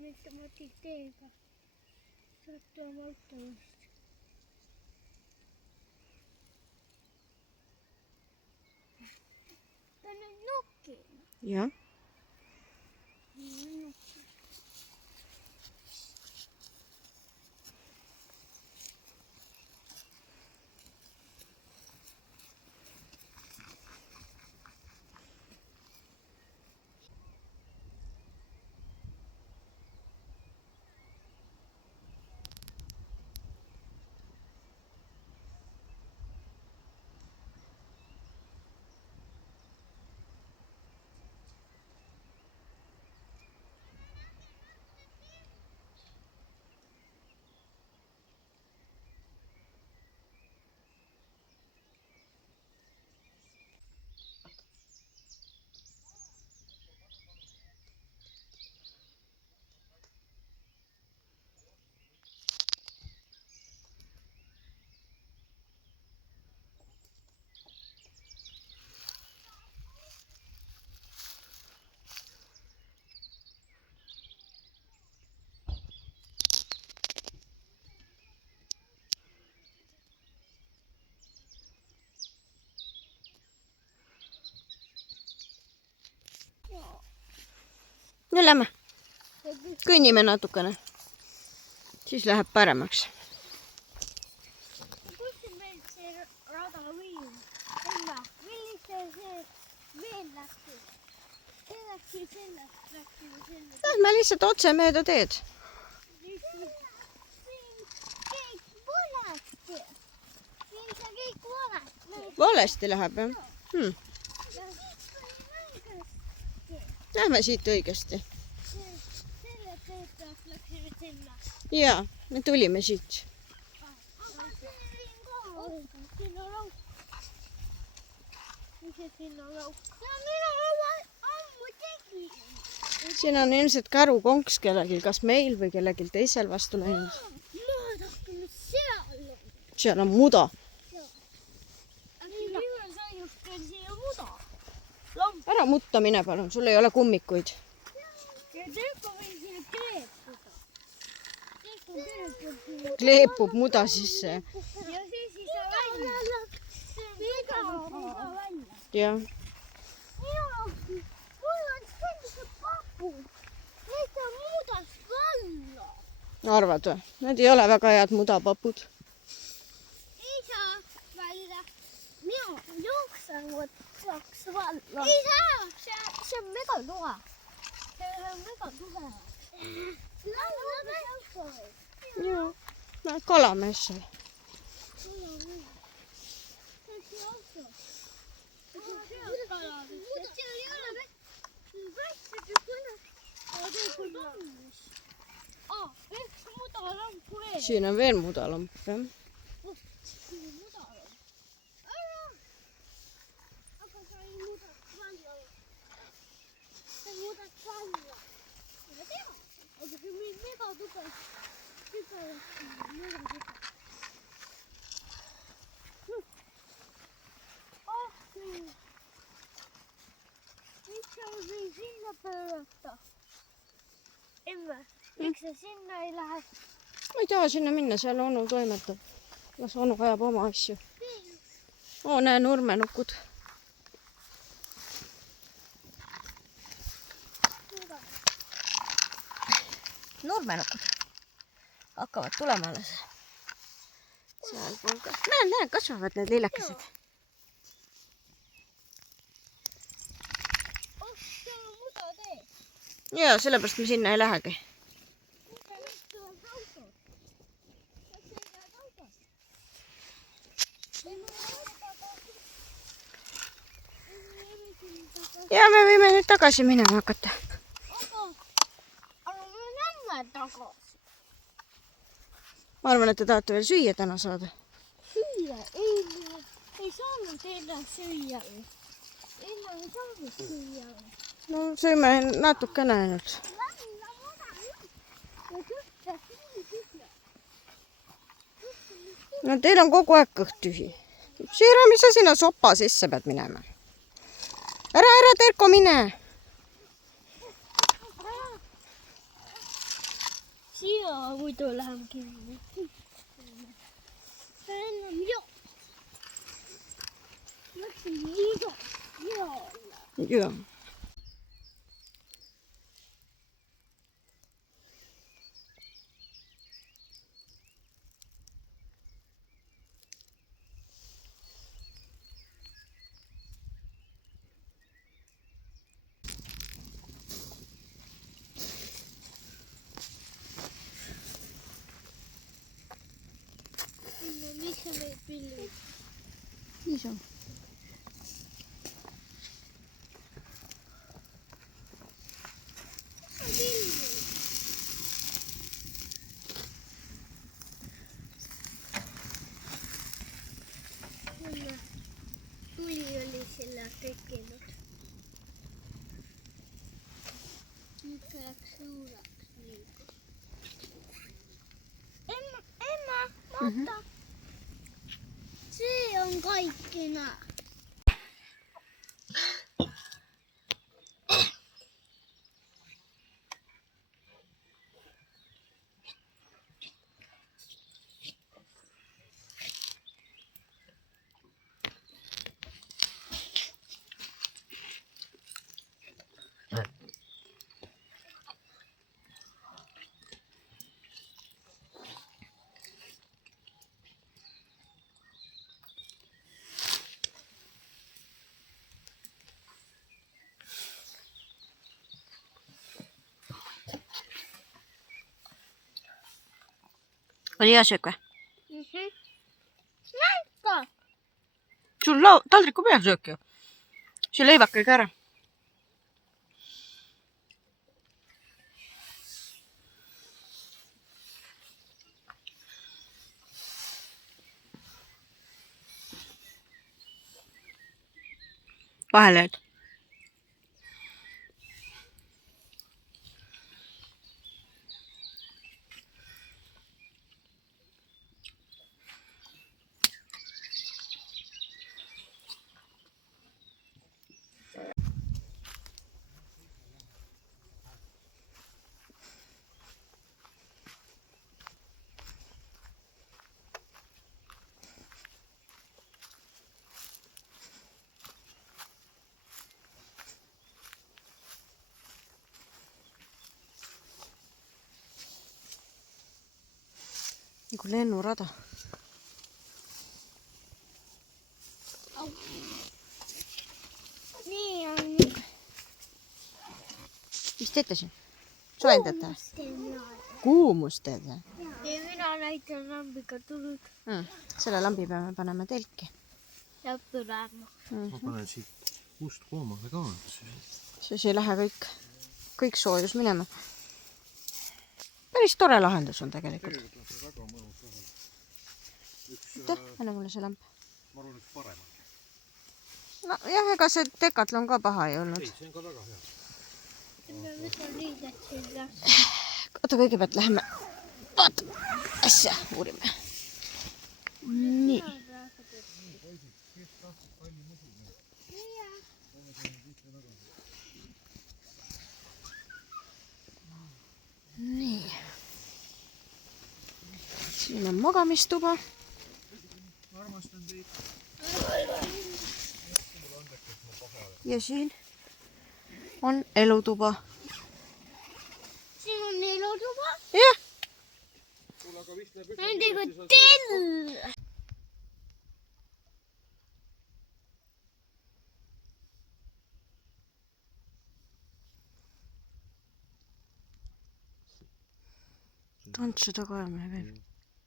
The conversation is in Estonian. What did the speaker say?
matematiikteega. Saate oma autovast. Ta on nüüd nukil. Jah. No lähme. Kõnnime natukene. Siis läheb paremaks. Kus meil see rada viib? Emma, millise see veel läks? See läks sellest. Lähme lihtsalt otse mööda teed. Siin kõik valesti. Siin see kõik valesti. Valesti läheb, jah? Lähme siit õigesti. Selle teed peaks läksime sinna. Jaa, me tulime siit. Aga siin on lauk. Mis see siin on lauk? Ja mina ammu tegin. Siin on ilmselt karukonks kellelgi, kas meil või kellelgi teisel vastu läinud. Nüüd hakkame seal. Seal on muda. Aga mina sain just veel siia muda. Ära mutta mine palun, sul ei ole kummikuid. Ja teepa võin siia kleepuda. Kleepub muda sisse. Ja siis ei saa välja. Mida muda välja? Jah. Mul on sellise papu. Need on mudast valla. Arvad või? Need ei ole väga head mudapapud. Ei saa välja. Mina jooksen võtaks valla. Ei saa. See on mega tuha. See on mega tuha. Joo. Näet kalamees seal. Siin on veel mudalamp, jah. Sinna pöörata. Emme, miks sa sinna ei lähe? Ma ei taha sinna minna, seal onu toimetab. Las onu ajab oma asju. Oo, näe nurmenukud. Nurmenukud hakkavad tulema alles. Seal pool ka. Näe, kasvavad need lillekesed. Jaa, sellepärast me sinna ei lähegi. Ja me võime nüüd tagasi minema hakata. Aga me lähme tagasi. Ma arvan, et te tahate veel süüa täna saada. Süüa? Ei saanud enne süüa. Enne ei saanud süüa. No sööme natukene ainult. No teil on kogu aeg kõht tühi. Siira, mis sa sinna sopa sisse pead minema? Ära, Terko, mine! muidu läheme kinni. Enam joo. Läksin joolle. Joo. Missä me pillit? Niin se on. Tuli oli sillä tekenyt. Nyt läks suuraksi niinku. Emma, mutta se on kaikkina. Oli hea söök või? Näita! Sul taldriku peal söök ju. See leivak käi ka ära. Vahele jääd. Nagu lennurada. Nii on. Mis teete siin? Soojendate? Kuumust teed või? Ja mina näitan lambiga tulnud. Selle lambi peame panema telki. Ja põlema. Ma panen siit mustkoomale ka. Siis ei lähe kõik soojus minema. Päris tore lahendus on tegelikult. Väga mõnus läheb. Aitäh, anna mulle see lamp. Ma arvan, üks parem. No jah, ega see Decathlon ka paha ei olnud. Ei, see on ka väga hea. Mis on liidet silla? Oota, kõigepealt läheme asja uurime. Nii. Nii. Siin on magamistuba. Armastan teid. Ja siin on elutuba. Siin on elutuba? Jah. Nendega tell! Tantsu taga ajamine käib.